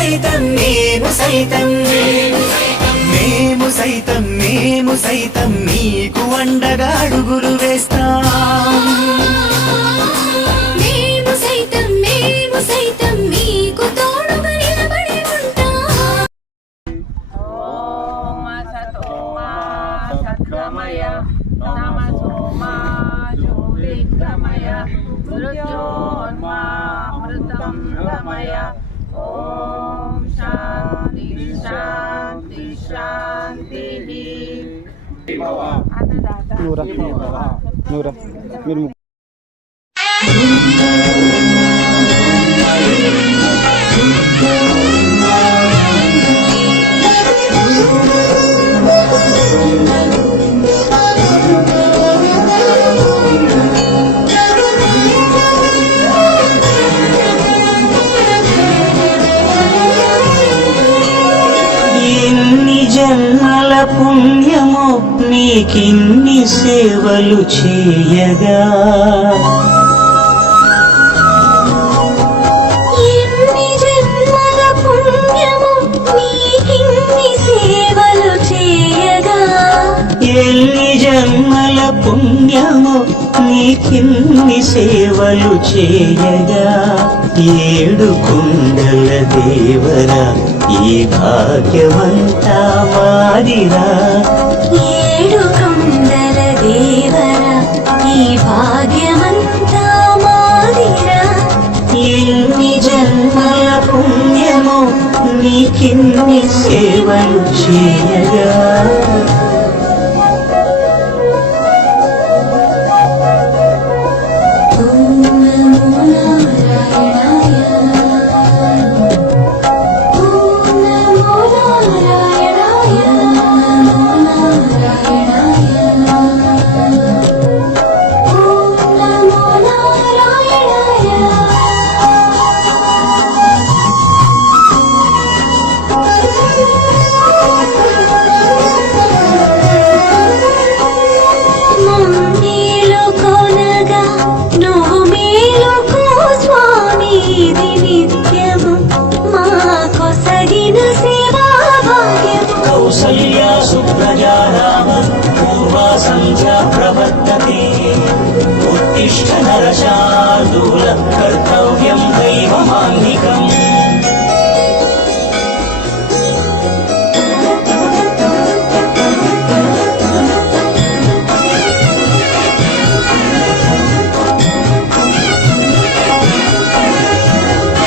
సైతం మేము సైతం నీకు అండగా అడుగులు వేస్తాం. మేము సైతం మీకు తోడుగా నిలబడి ఉంటాం. ఓం సతోమా సద్గమయ తమసోమా జ్యోతిర్గమయ మృత్యోర్మా అమృతం గమయ. ఓం శాంతి శాంతి శాంతి. అన్నదాత మీరు జన్మల పుణ్యము నీకిన్ని సేవలు చేయగా, ఎన్ని జన్మల పుణ్యము నీకిన్ని సేవలు చేయగా, ఎన్ని జన్మల పుణ్యము నీకిన్ని సేవలు చేయగా. ఏడు కుండల దేవరా ఈ భాగ్యమంతా మాదిరా, ఏడు కొండల దేవరా ఈ భాగ్యమంతా మాదిరా. ఎన్ని జన్మల పుణ్యము నీకిన్ని సేవలు చేయగా. కౌసల్యా సుప్రజా రామ పూర్వా సంధ్యా ప్రవర్తతే. ఉత్తిష్ఠ నరశార్దూల కర్తవ్యం